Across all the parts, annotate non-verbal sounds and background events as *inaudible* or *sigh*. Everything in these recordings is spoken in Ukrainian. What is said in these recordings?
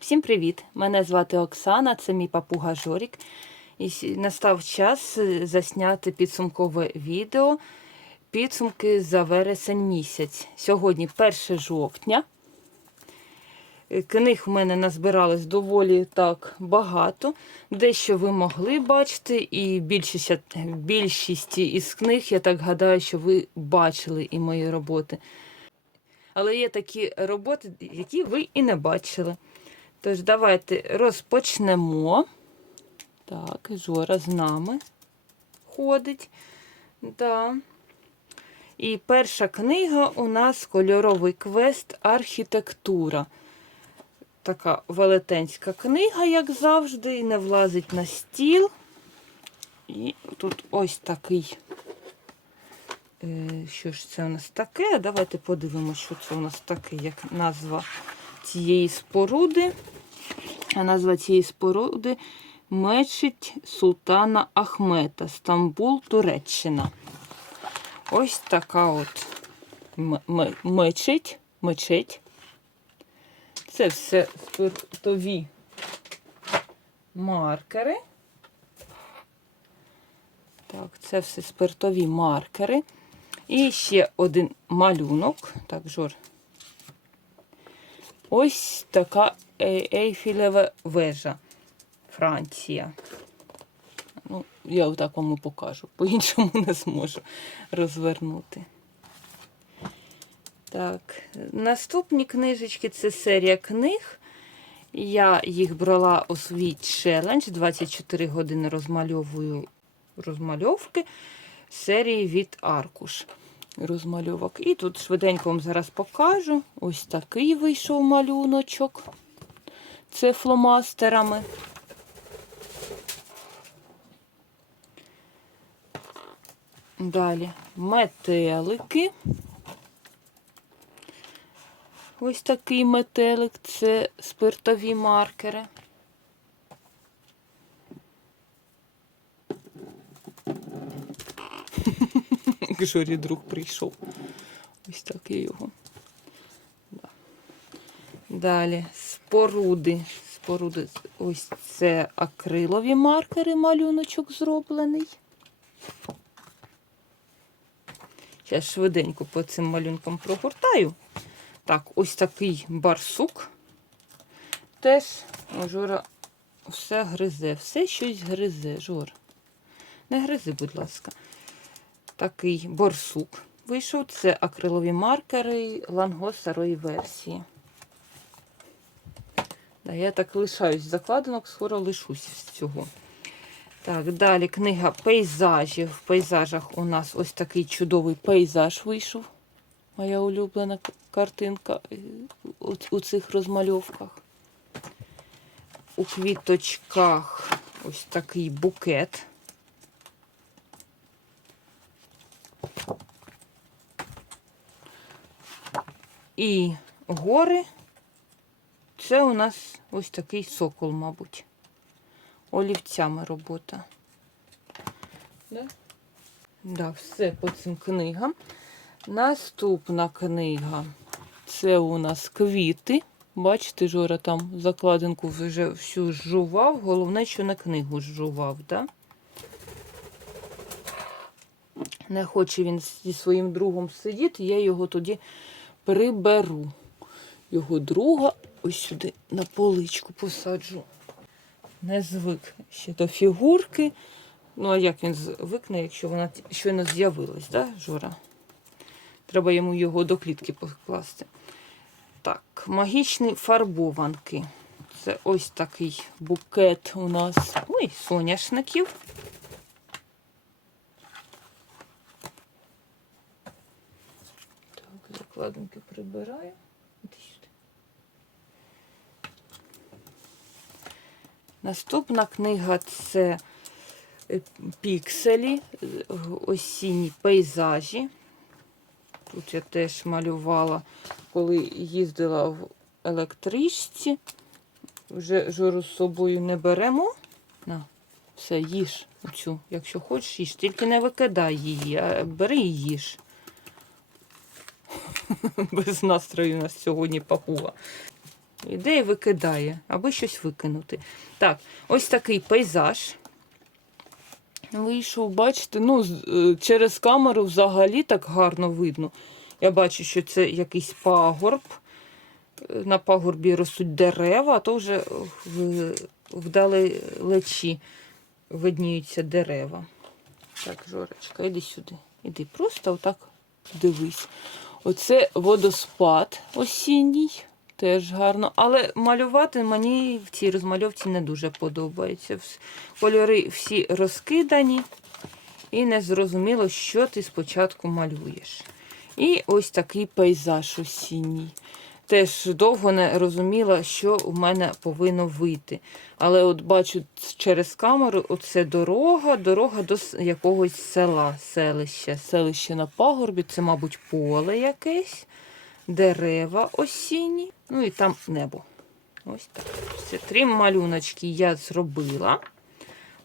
Всім привіт! Мене звати Оксана, це мій папуга Жорік. І настав час е, засняти підсумкове відео. Підсумки за вересень місяць. Сьогодні 1 жовтня. Е, Книг в мене назбиралось доволі так багато. Дещо ви могли бачити, і більшість, більшість із книг, я так гадаю, що ви бачили і мої роботи. Але є такі роботи, які ви і не бачили. Тож, давайте розпочнемо. Так, Жора з нами ходить. Да. І перша книга у нас кольоровий квест Архітектура. Така велетенська книга, як завжди, і не влазить на стіл. І тут ось такий. Е, Що ж це у нас таке? Давайте подивимося, що це у нас таке, як назва цієї споруди. А назва цієї споруди Мечеть Султана Ахмета, Стамбул, Туреччина. Ось така от мечеть. мечеть. Це все спиртові маркери. Так, це все спиртові маркери. І ще один малюнок. Так, Жор. Ось така Ейфілева вежа. Франція. Ну, я отак вам і покажу. По-іншому не зможу розвернути. Так, наступні книжечки це серія книг. Я їх брала у свій челендж. 24 години розмальовую розмальовки серії від аркуш розмальовок. І тут швиденько вам зараз покажу. Ось такий вийшов малюночок. Це фломастерами. Далі метелики. Ось такий метелик це спиртові маркери. К Жорі друг прийшов. Ось так я його. Далі споруди. Споруди. Ось це акрилові маркери, малюночок зроблений. Зараз швиденько по цим малюнкам прогортаю. Так, ось такий барсук. Теж Жора все гризе, все щось гризе, Жор. Не гризи, будь ласка. Такий борсук вийшов. Це акрилові маркери Ланго старої версії. Да, я так лишаюсь закладинок, скоро лишусь з цього. Так, далі книга пейзажів. В пейзажах у нас ось такий чудовий пейзаж вийшов. Моя улюблена картинка е, у, у цих розмальовках. У квіточках ось такий букет. І гори. Це у нас ось такий сокол, мабуть. Олівцями робота. Да? Да, все по цим книгам. Наступна книга. Це у нас квіти. Бачите, Жора там закладинку вже всю жував. Головне, що на книгу жував, да? Не хоче він зі своїм другом сидіти, я його тоді приберу. Його друга ось сюди на поличку посаджу. Не звик ще до фігурки. Ну, а як він звикне, якщо вона щойно з'явилась, да, Жора? Треба йому його до клітки покласти. Так, магічні фарбованки. Це ось такий букет у нас. Ой, соняшників. Так, прибираю. Іди сюди. Наступна книга це е, пікселі, е, осінні пейзажі. Тут я теж малювала, коли їздила в електричці. Вже жору з собою не беремо. На, все, їж оцю, якщо хочеш, їж. Тільки не викидай її, а бери і їж. *laughs* Без настрою у нас сьогодні папуга. Іде і викидає, аби щось викинути. Так, ось такий пейзаж. Вийшов, бачите, ну, е, через камеру взагалі так гарно видно. Я бачу, що це якийсь пагорб. Е, На пагорбі ростуть дерева, а то вже вдалечі видніються дерева. Так, Жорочка, іди сюди. Іди просто отак дивись. Оце водоспад осінній, теж гарно. Але малювати мені в цій розмальовці не дуже подобається. Кольори всі розкидані, і не зрозуміло, що ти спочатку малюєш. І ось такий пейзаж осінній. Теж довго не розуміла, що у мене повинно вийти. Але от бачу через камеру, оце дорога, дорога до якогось села, селища. Селище на пагорбі, це, мабуть, поле якесь, дерева осінні, ну і там небо. Ось так. Це три малюночки я зробила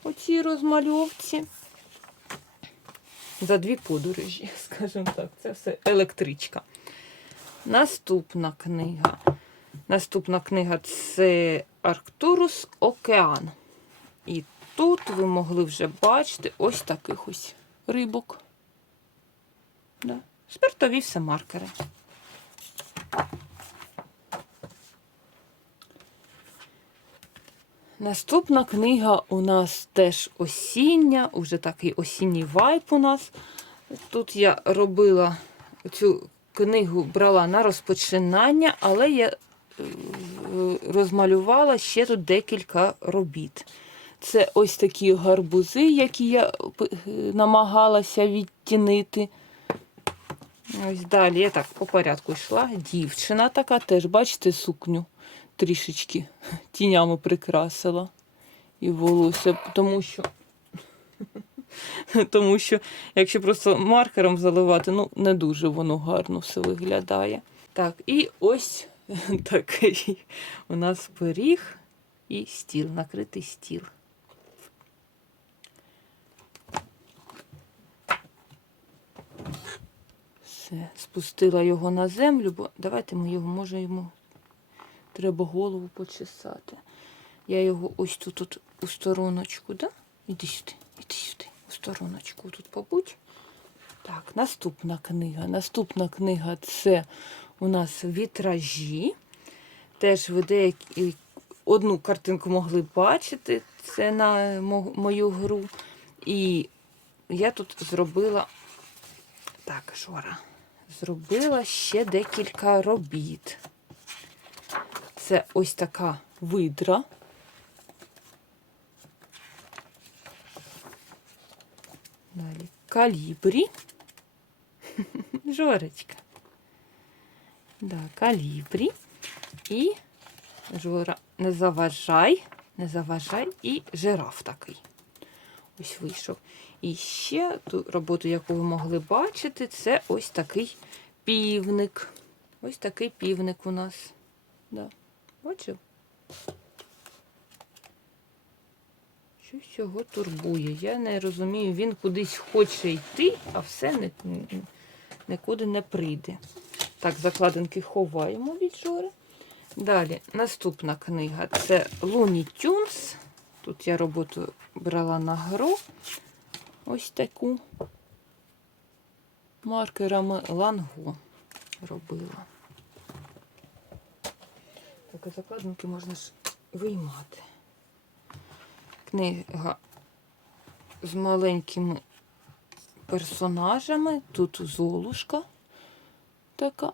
у цій розмальовці. За дві подорожі, *laughs* скажімо так, це все електричка. Наступна книга. Наступна книга це Арктурус Океан. І тут ви могли вже бачити ось таких ось рибок. Да. Спиртові все маркери. Наступна книга у нас теж осіння, уже такий осінній вайп у нас. Тут я робила цю книгу брала на розпочинання, але я е, розмалювала ще тут декілька робіт. Це ось такі гарбузи, які я е, намагалася відтінити. Ось далі я так по порядку йшла. Дівчина така теж, бачите, сукню трішечки тінями прикрасила. І волосся, тому що *laughs* тому що якщо просто маркером заливати, ну не дуже воно гарно все виглядає. Так, і ось *laughs* такий у нас пиріг і стіл, накритий стіл. Все, спустила його на землю, бо давайте ми його, може йому треба голову почесати. Я його ось тут, тут у стороночку, да? Іди сюди, іди сюди, стороночку тут побудь. Так, наступна книга. Наступна книга це у нас вітражі. Теж ви деякі одну картинку могли бачити. Це на мою гру. І я тут зробила. Так, Жора. Зробила ще декілька робіт. Це ось така видра. Далі калібрі. *laughs* Жорочка. Да, калібрі. І Жора, не заважай, не заважай, і жираф такий. Ось вийшов. І ще ту роботу, яку ви могли бачити, це ось такий півник. Ось такий півник у нас. Да. Бачив? Щось його турбує. Я не розумію, він кудись хоче йти, а все нікуди не прийде. Так, закладинки ховаємо від Жори. Далі, наступна книга це Луні Тюнс. Тут я роботу брала на гру. Ось таку маркерами ланго робила. Так, а закладинки можна ж виймати. Книга з маленькими персонажами. Тут золушка така.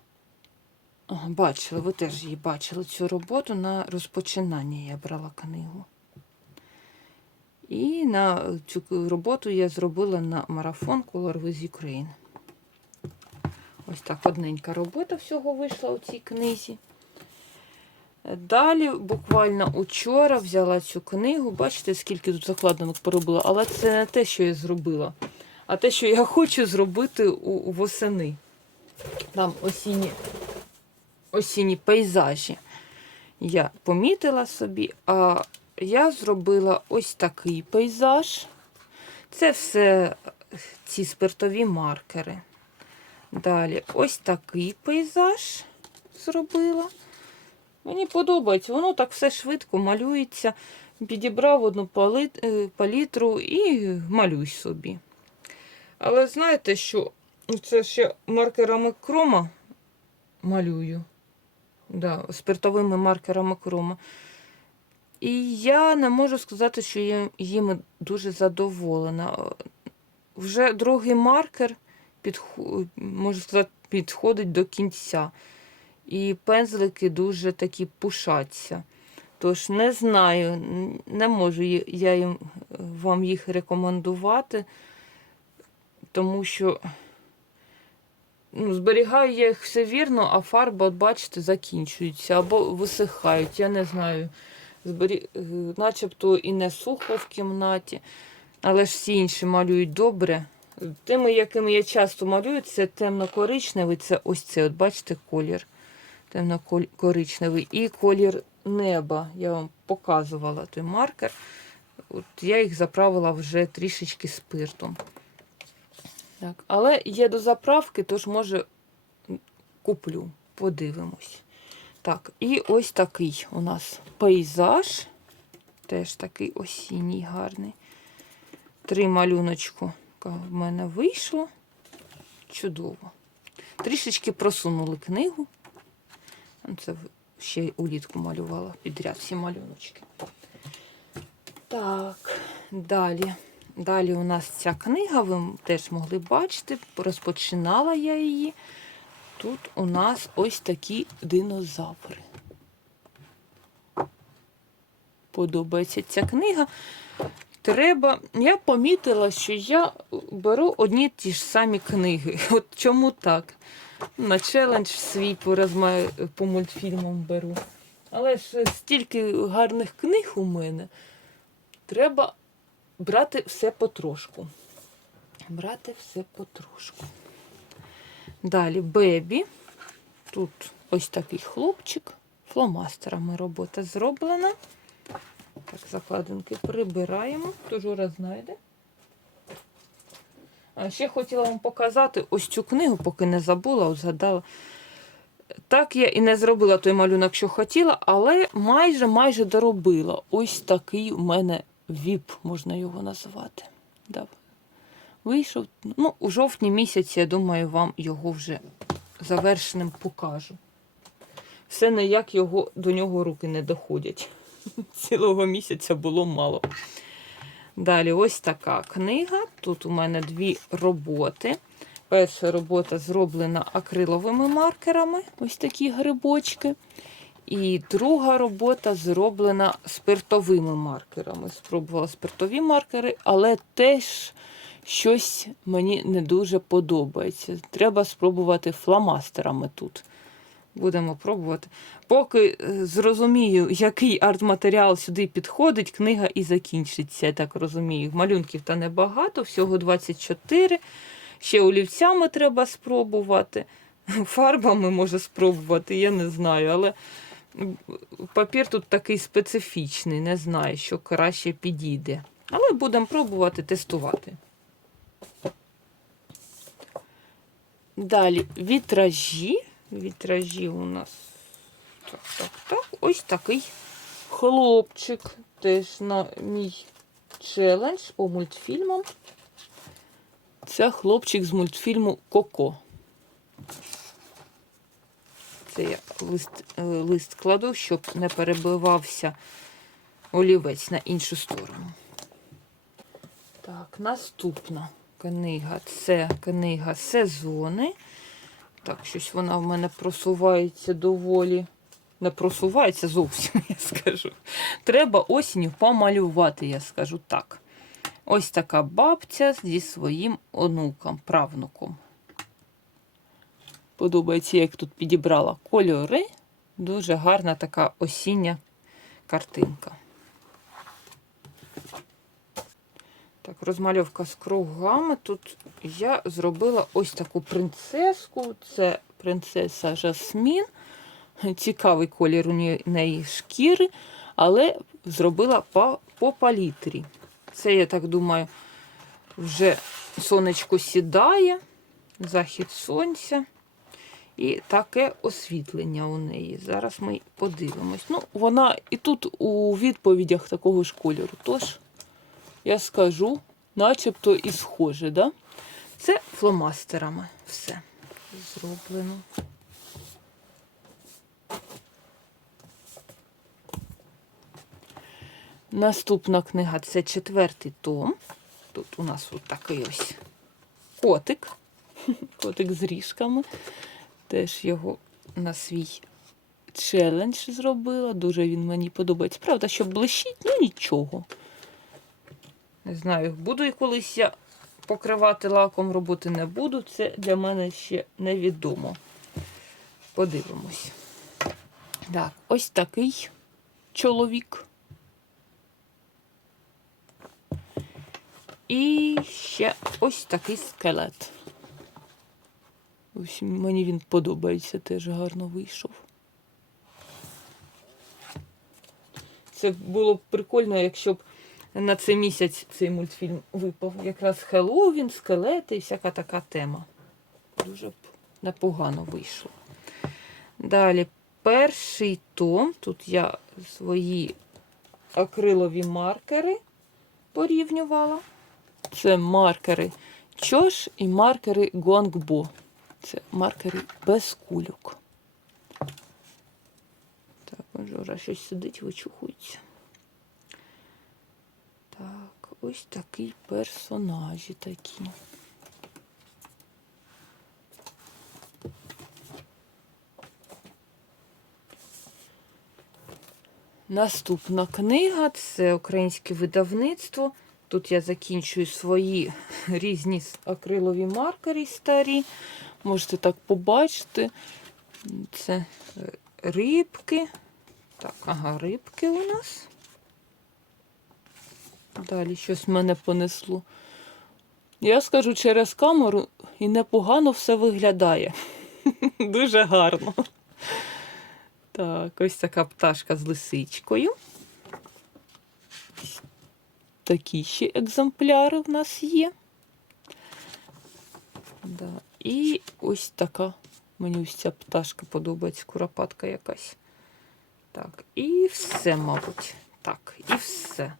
Ага, ви теж її бачили цю роботу на розпочинання я брала книгу. І на цю роботу я зробила на марафон Color with Ukraine. Ось так одненька робота всього вийшла у цій книзі. Далі, буквально учора взяла цю книгу. Бачите, скільки тут закладинок поробила, але це не те, що я зробила, а те, що я хочу зробити у, восени. Там осінні, осінні пейзажі. Я помітила собі, а я зробила ось такий пейзаж. Це все ці спиртові маркери. Далі ось такий пейзаж зробила. Мені подобається, воно так все швидко малюється. Підібрав одну е, палітру і малюй собі. Але знаєте, що це ще маркерами крома малюю. Да, спиртовими маркерами крома. І я не можу сказати, що я їм дуже задоволена. Вже другий маркер, підху- можу сказати, підходить до кінця. І пензлики дуже такі пушаться. Тож не знаю, не можу я- їм, вам їх рекомендувати, тому що ну, зберігаю я їх все вірно, а фарба, от бачите, закінчується або висихають. Я не знаю. Збері... Начебто і не сухо в кімнаті, але ж всі інші малюють добре. Тими, якими я часто малюю, це темно-коричневий, це ось це, от бачите, колір темно-коричневий. І колір неба. Я вам показувала той маркер. От я їх заправила вже трішечки спиртом. Так. Але є до заправки, тож може куплю, подивимось. Так, і ось такий у нас пейзаж. Теж такий осінній гарний. Три малюночку в мене вийшло. Чудово. Трішечки просунули книгу. Це ще улітку малювала підряд всі малюночки. Так, далі. Далі у нас ця книга, ви теж могли бачити, розпочинала я її. Тут у нас ось такі динозаври. Подобається ця книга. Треба. Я помітила, що я беру одні ті ж самі книги. *laughs* От чому так? На челендж свій по, по мультфільмам беру. Але ж стільки гарних книг у мене. Треба брати все потрошку. Брати все потрошку. Далі Бебі. Тут ось такий хлопчик. Фломастерами робота зроблена. Так, закладинки прибираємо, то Жора знайде. Ще хотіла вам показати ось цю книгу, поки не забула, от згадала. Так я і не зробила той малюнок, що хотіла, але майже майже доробила. Ось такий у мене віп, можна його назвати. Вийшов. Ну, у жовтні місяці, я думаю, вам його вже завершеним покажу. Все ніяк його, до нього руки не доходять. *laughs* Цілого місяця було мало. Далі ось така книга. Тут у мене дві роботи. Перша робота зроблена акриловими маркерами, ось такі грибочки. І друга робота зроблена спиртовими маркерами. Спробувала спиртові маркери, але теж щось мені не дуже подобається. Треба спробувати фломастерами тут. Будемо пробувати. Поки е, зрозумію, який арт-матеріал сюди підходить, книга і закінчиться, я так розумію. Малюнків та небагато, всього 24. Ще олівцями треба спробувати. *laughs* Фарбами може спробувати, я не знаю. Але папір тут такий специфічний, не знаю, що краще підійде. Але будемо пробувати тестувати. Далі вітражі. Вітражі у нас так, так, так. Ось такий хлопчик. Теж на мій челендж по мультфільмам. Це хлопчик з мультфільму Коко. Це я лист, е, лист кладу, щоб не перебивався олівець на іншу сторону. Так, наступна книга це книга сезони. Так, щось вона в мене просувається доволі. Не просувається зовсім, *laughs* я скажу. Треба осінню помалювати, я скажу так. Ось така бабця зі своїм онуком, правнуком. Подобається, як тут підібрала кольори. Дуже гарна така осіння картинка. Так, розмальовка з кругами. Тут я зробила ось таку принцеску. Це принцеса Жасмін. Цікавий колір у неї шкіри, але зробила по, по палітрі. Це, я так думаю, вже сонечко сідає, захід сонця. І таке освітлення у неї. Зараз ми подивимось. Ну, вона і тут у відповідях такого ж кольору. Тож, я скажу, начебто і схоже, да? Це фломастерами все зроблено. Наступна книга це четвертий том. Тут у нас от такий ось котик. *laughs* Котик з ріжками. Теж його на свій челендж зробила. Дуже він мені подобається. Правда, що блищить, ну нічого. Не знаю, буду і колись я покривати лаком роботи не буду. Це для мене ще невідомо. Подивимось. Так, ось такий чоловік. І ще ось такий скелет. Ось мені він подобається, теж гарно вийшов. Це було б прикольно, якщо б на цей місяць цей мультфільм випав. Якраз Хеллоуін, скелети і всяка така тема. Дуже непогано вийшло. Далі, перший том. Тут я свої акрилові маркери порівнювала. Це маркери Чош і маркери Гуангбо. Це маркери без кульок. Так, Жора щось сидить, вичухується. Ось такі персонажі такі. Наступна книга це українське видавництво. Тут я закінчую свої *laughs* різні акрилові маркери старі. Можете так побачити. Це е, рибки. Так, ага, рибки у нас. Далі щось мене понесло. Я скажу через камеру і непогано все виглядає. *laughs* Дуже гарно. Так, ось така пташка з лисичкою. Такі ще екземпляри в нас є. Да. І ось така. Мені ось ця пташка подобається, куропатка якась. Так, і все, мабуть. Так, і все.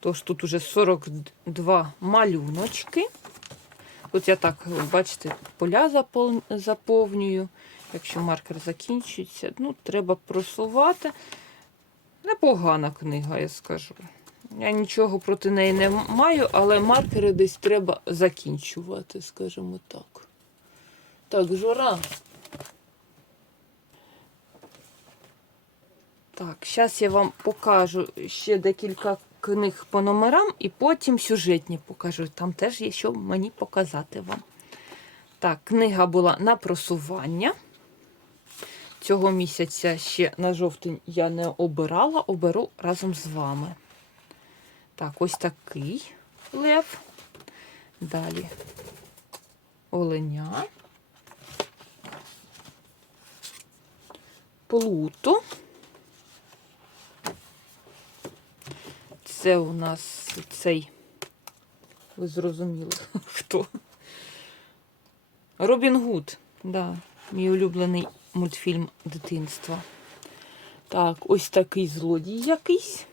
Тож тут уже 42 малюночки. Тут я так, бачите, поля заповнюю. Якщо маркер закінчується, ну, треба просувати. Непогана книга, я скажу. Я нічого проти неї не маю, але маркери десь треба закінчувати, скажімо так. Так, жора. Так, зараз я вам покажу ще декілька книг по номерам і потім сюжетні покажу. Там теж є що мені показати вам. Так, книга була на просування. Цього місяця ще на жовтень я не обирала, оберу разом з вами. Так, ось такий лев. Далі оленя. Плуто. Це у нас цей, ви зрозуміли, *laughs* хто? Робін Гуд, да, мій улюблений мультфільм дитинства. Так, ось такий злодій якийсь.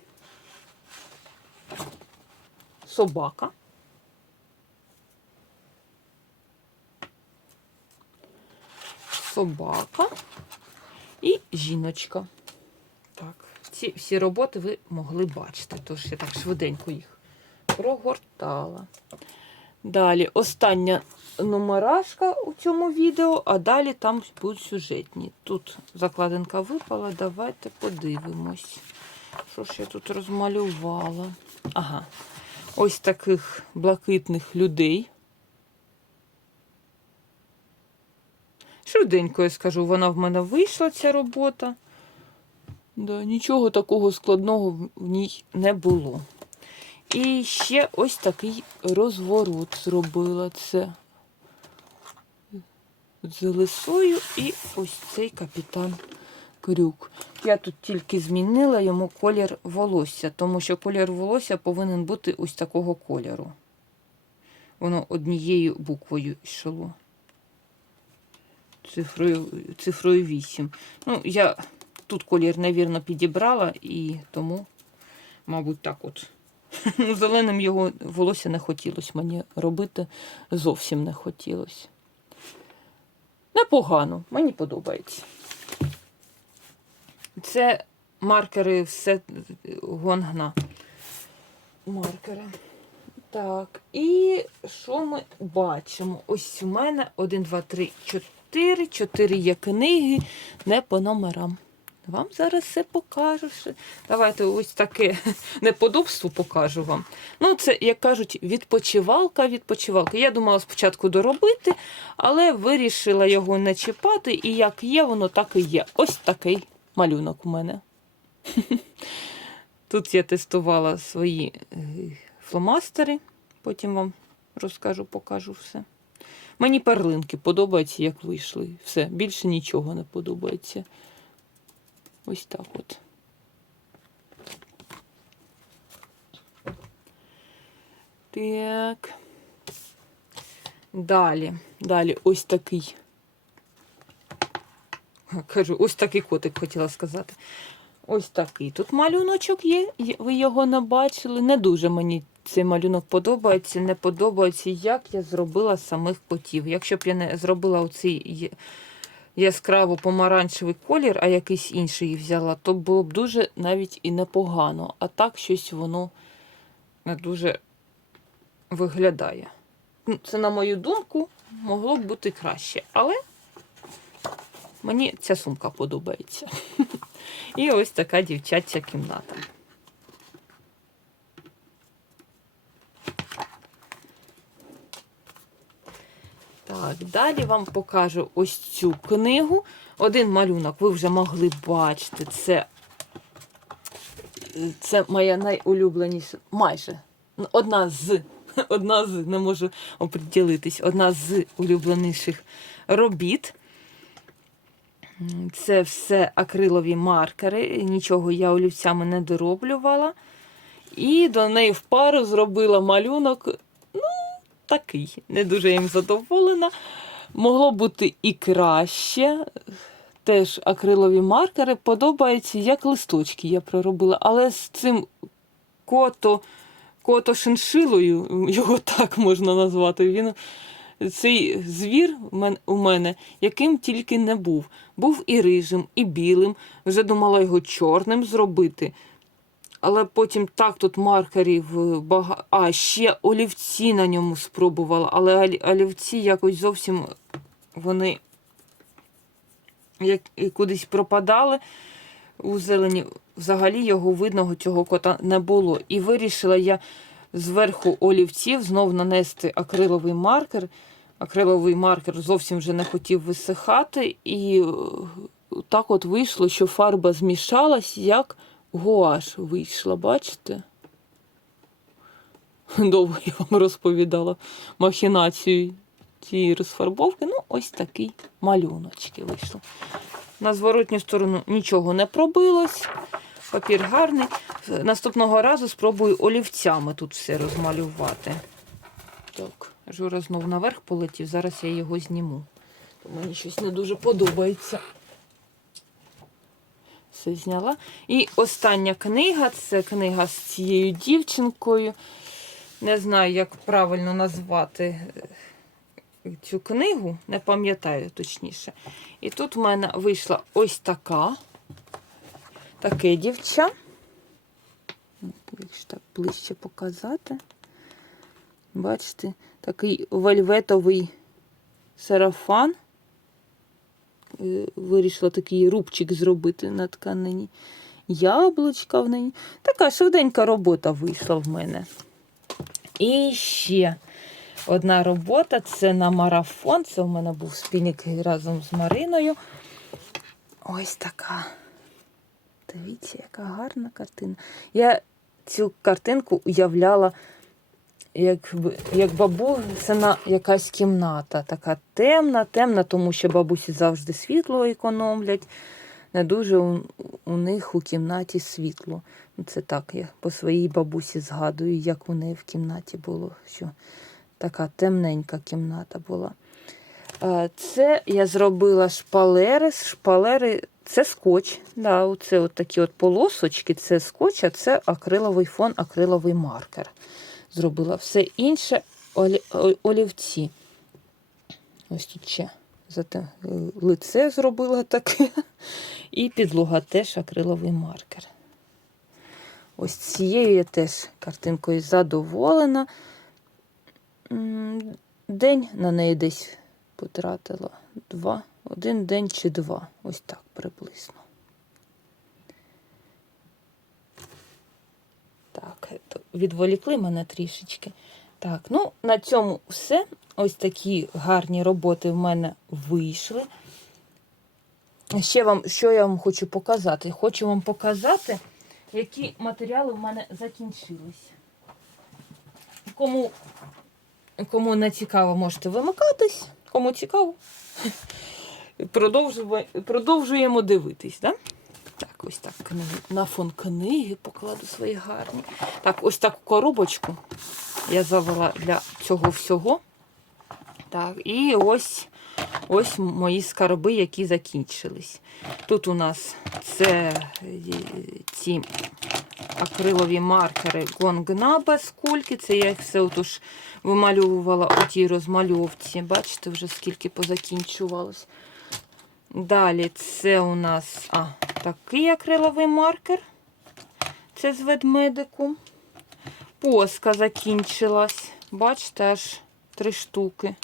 Собака. Собака і жіночка. Ці всі роботи ви могли бачити, тож я так швиденько їх прогортала. Далі остання нумерашка у цьому відео, а далі там будуть сюжетні. Тут закладинка випала, давайте подивимось. Що ж я тут розмалювала? Ага. Ось таких блакитних людей. Швиденько я скажу, вона в мене вийшла, ця робота. Да, нічого такого складного в- ній не було. І ще ось такий розворот зробила. Це з лисою і ось цей капітан Крюк. Я тут тільки змінила йому колір волосся, тому що колір волосся повинен бути ось такого кольору. Воно однією буквою йшло. цифрою, цифрою 8. Ну, я тут колір невірно підібрала і тому, мабуть, так от. *laughs* Ну, Зеленим його волосся не хотілося мені робити, зовсім не хотілося. Непогано, мені подобається. Це маркери все гонгна. Маркери. Так, і що ми бачимо? Ось у мене 1, 2, 3, 4. 4 є книги, не по номерам. Вам зараз все покажу. Давайте ось таке *laughs* неподобство покажу вам. Ну, це, як кажуть, відпочивалка, відпочивалка. Я думала спочатку доробити, але вирішила його не чіпати, і як є, воно так і є. Ось такий малюнок у мене. *laughs* Тут я тестувала свої е, фломастери, потім вам розкажу, покажу все. Мені перлинки подобаються, як вийшли. Все, більше нічого не подобається. Ось так от. Так. Далі. Далі ось такий. Кажу, ось такий котик хотіла сказати. Ось такий тут малюночок є. Ви його не бачили. Не дуже мені цей малюнок подобається. Не подобається, як я зробила самих котів. Якщо б я не зробила оцей яскраво помаранчевий колір, а якийсь інший взяла, то було б дуже навіть і непогано. А так щось воно не дуже виглядає. Ну, Це, на мою думку, могло б бути краще. Але мені ця сумка подобається. *laughs* І ось така дівчача кімната. Так, далі вам покажу ось цю книгу. Один малюнок ви вже могли бачити. Це, це моя найулюбленіша, майже одна з, *laughs* одна з, не можу оприділитись, одна з улюбленіших робіт. Це все акрилові маркери, нічого я олівцями не дороблювала. І до неї в пару зробила малюнок, такий, не дуже їм задоволена. Могло бути і краще. Теж акрилові маркери подобаються, як листочки я проробила. Але з цим кото, кото шиншилою, його так можна назвати, він цей звір у мене яким тільки не був. Був і рижим, і білим. Вже думала його чорним зробити. Але потім так тут маркерів багато. А, ще олівці на ньому спробувала. Але олівці якось зовсім вони як кудись пропадали у зелені. Взагалі його видного цього кота не було. І вирішила я зверху олівців знов нанести акриловий маркер. Акриловий маркер зовсім вже не хотів висихати, і е, так от вийшло, що фарба змішалась, як гуаш вийшла, бачите? *laughs* Довго я вам розповідала махінацію цієї розфарбовки. Ну, ось такий малюночки вийшло. На зворотню сторону нічого не пробилось. Папір гарний. Наступного разу спробую олівцями тут все розмалювати. Так, Жура знов наверх полетів, зараз я його зніму. Мені щось не дуже подобається. Все зняла. І остання книга це книга з цією дівчинкою. Не знаю, як правильно назвати е, цю книгу, не пам'ятаю точніше. І тут в мене вийшла ось така. Таке дівча. Якщо так ближче показати. Бачите, такий вельветовий сарафан. Е, Вирішила такий рубчик зробити на тканині. Яблучка в неї. Така швиденька робота вийшла в мене. І ще одна робота це на марафон. Це у мене був спільник разом з Мариною. Ось така. Дивіться, яка гарна картина. Я цю картинку уявляла, як, як бабусина якась кімната. Така темна, темна, тому що бабусі завжди світло економлять. Не дуже у, у них у кімнаті світло. Ну, Це так, я по своїй бабусі згадую, як у неї в кімнаті було, що така темненька кімната була. Це я зробила шпалери. Шпалери це скотч. Да, оце от такі от полосочки, це скотч, а це акриловий фон, акриловий маркер. Зробила все інше олі- олівці. Ось тут ще зате е, лице зробила таке. І підлога теж акриловий маркер. Ось цією я теж картинкою задоволена. День на неї десь потратила. Два. Один день чи два. Ось так приблизно. Так, відволікли мене трішечки. Так, ну на цьому все. Ось такі гарні роботи в мене вийшли. Ще вам, що я вам хочу показати? Хочу вам показати, які матеріали в мене закінчились. Кому, кому не цікаво, можете вимикатись. Кому цікаво, *laughs* продовжуємо дивитись. Да? Так, ось так на фон книги покладу свої гарні. Так, ось таку коробочку я завела для цього всього. Так, і ось, ось мої скарби, які закінчились. Тут у нас це е, ці акрилові маркери Гонгна без кульки. Це я їх все отож вимальовувала у тій розмальовці. Бачите, вже скільки позакінчувалось. Далі це у нас а, такий акриловий маркер. Це з ведмедику. Поска закінчилась. Бачите, аж три штуки.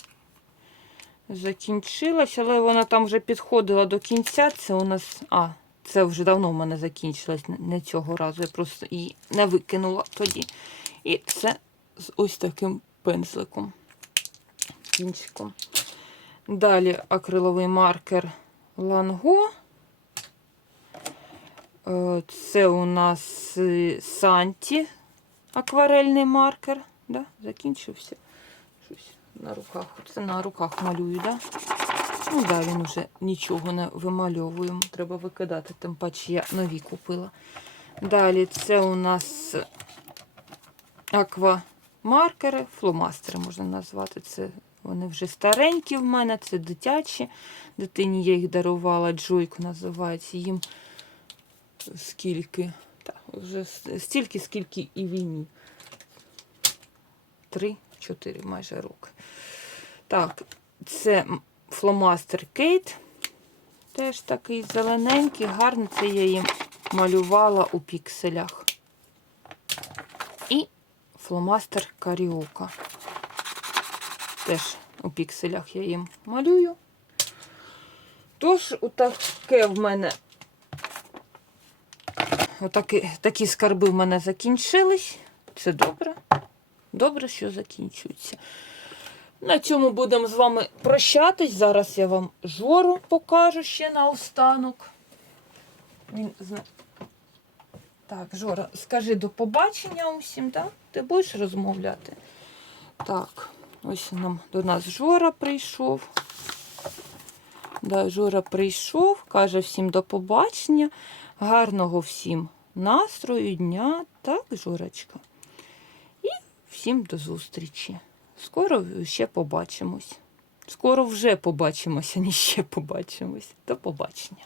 Закінчилась, але вона там вже підходила до кінця. Це у нас. А, це вже давно в мене закінчилось, не- цього разу. Я просто її не викинула тоді. І це з ось таким пензликом. Кінчиком. Далі акриловий маркер Ланго. Е, Це у нас е, Санті акварельний маркер. Да? Закінчився. Щось на руках. Це на руках малюю, да? Ну да, він уже нічого не вимальовує. Треба викидати, тим паче я нові купила. Далі це у нас аквамаркери, фломастери можна назвати. Це вони вже старенькі в мене, це дитячі. Дитині я їх дарувала, Джойку називається. Їм скільки? Та, вже стільки, скільки і війні. Три-чотири майже роки. Так, це фломастер Кейт. Теж такий зелененький, гарний. Це я їм малювала у пікселях. І фломастер Каріока. Теж у пікселях я їм малюю. Тож, отаке в мене. Отакі такі скарби в мене закінчились. Це добре. Добре, що закінчуються. На цьому будемо з вами прощатись. Зараз я вам жору покажу ще наостанок. Він. Так, Жора, скажи до побачення усім, так? Ти будеш розмовляти? Так, ось нам до нас Жора прийшов. Да, Жора прийшов, каже всім до побачення. Гарного всім настрою, дня, так, журочка. І всім до зустрічі. Скоро ще побачимось. Скоро вже побачимося, ні ще побачимось. До побачення.